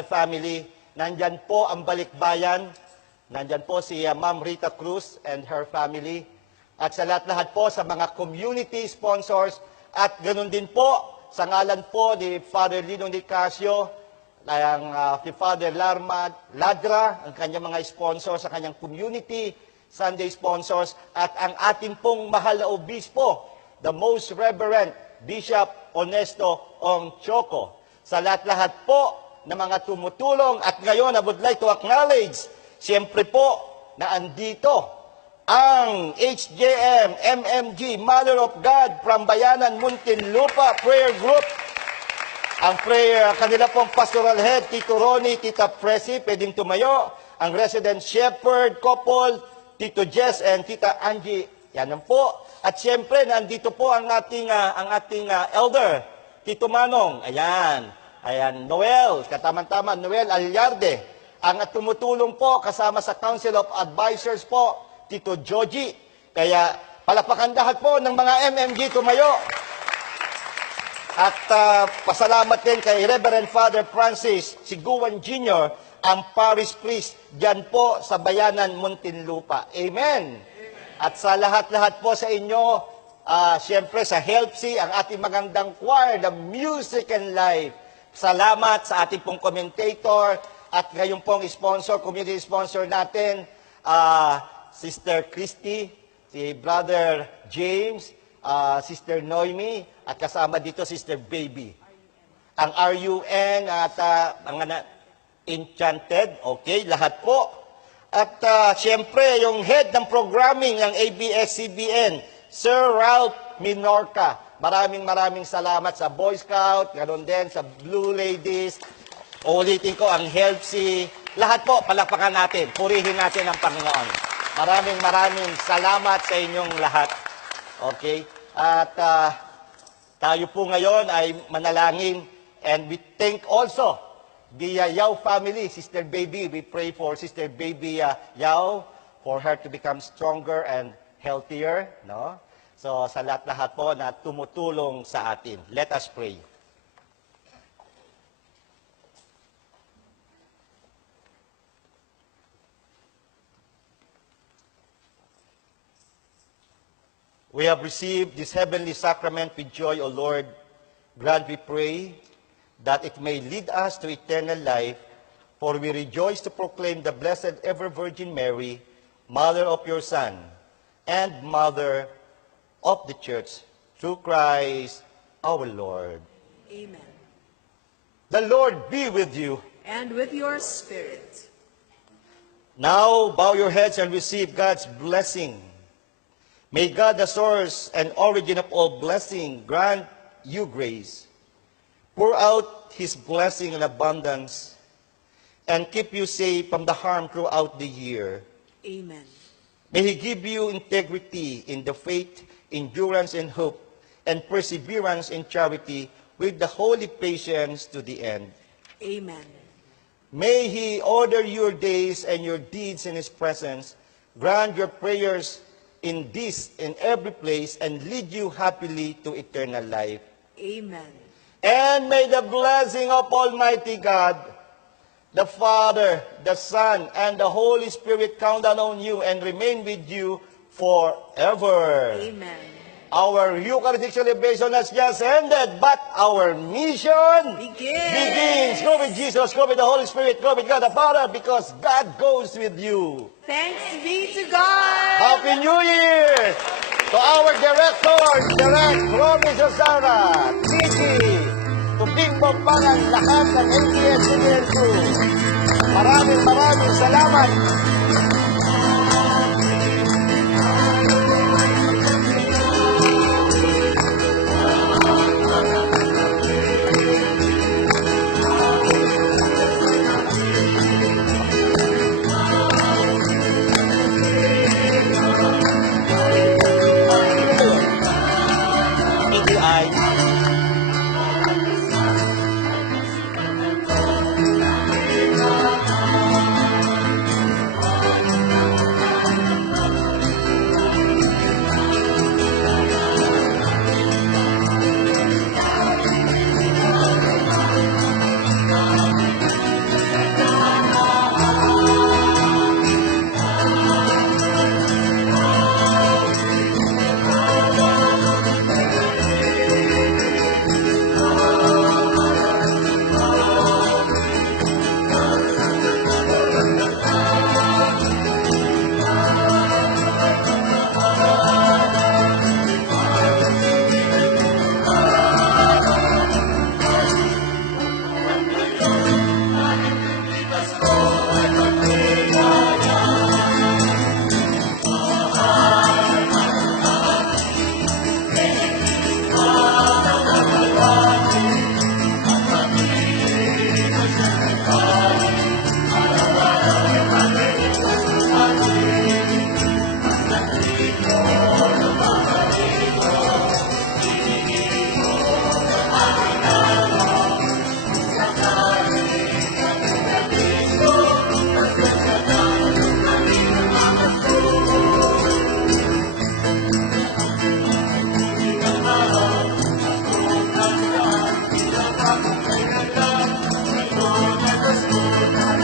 family. Nandyan po ang Balikbayan. Nandyan po si Ma'am Rita Cruz and her family. At sa lahat-lahat po sa mga community sponsors. At ganun din po sa ngalan po ni Father Lino Nicasio, si Father Ladra, ang kanyang mga sponsors sa kanyang community Sunday sponsors. At ang ating pong mahal na obispo, the Most Reverend Bishop Honesto Ong Choco. Sa lahat-lahat po ng mga tumutulong. At ngayon, I would like to acknowledge, siyempre po, na andito ang HJM, MMG, Mother of God from Bayanan, Muntinlupa Prayer Group. Ang prayer, kanila pong pastoral head, Tito Ronnie, Tita Presi, pwedeng tumayo. Ang resident shepherd couple, Tito Jess and Tita Angie. Yan po. At siyempre, nandito po ang ating elder, Tito Manong. Ayan. Ayan, Noel, katamang-tama, Noel Alyarde. Ang tumutulong po kasama sa Council of Advisors po, Tito Joji. Kaya palakpakan lahat po ng mga MMG tumayo. At pasalamat din kay Reverend Father Francis Siguan Jr., ang parish priest dyan po sa Bayanan, Muntinlupa. Amen. At sa lahat-lahat po sa inyo, siyempre sa HelpSee, ang ating magandang choir, the Music and Life. Salamat sa ating pong commentator at ngayon pong sponsor, community sponsor natin, Sister Christy, si Brother James, Sister Noemi, at kasama dito Sister Baby. Ang RUN at ang Enchanted, okay, lahat po. At siyempre, yung head ng programming ng ABS-CBN, Sir Ralph Minorca. Maraming salamat sa Boy Scout, ganoon din sa Blue Ladies. Ulitin ko ang HelpSee. Lahat po, palakpakan natin. Purihin natin ang Panginoon. Maraming salamat sa inyong lahat. Okay? At tayo po ngayon ay manalangin. And we thank also the Yao family, Sister Baby. We pray for Sister Baby Yao for her to become stronger and healthier. No? So sa lahat-lahat po na tumutulong sa atin. Let us pray. We have received this heavenly sacrament with joy, O Lord. Grant, we pray, that it may lead us to eternal life, for we rejoice to proclaim the Blessed Ever Virgin Mary, Mother of your Son, and Mother of the Church, through Christ our Lord. Amen. The Lord be with you. And with your spirit. Now bow your heads and receive God's blessing. May God, the source and origin of all blessing, grant you grace. Pour out His blessing in abundance and keep you safe from the harm throughout the year. Amen. May He give you integrity in the faith, endurance in hope, and perseverance in charity with the holy patience to the end. Amen. May He order your days and your deeds in His presence, grant your prayers in this, in every place, and lead you happily to eternal life. Amen. And may the blessing of Almighty God, the Father, the Son, and the Holy Spirit count down on you and remain with you forever. Amen. Our Eucharistic celebration has just ended, but our mission begins. Go with Jesus, go with the Holy Spirit, go with God the Father, because God goes with you. Thanks be to God. Happy New Year! To our directors, Direct Romy Susana, Gigi, to Bing Bongpangan, lahat ng ABS-CBN crew. Maraming salamat. Diyos po tayo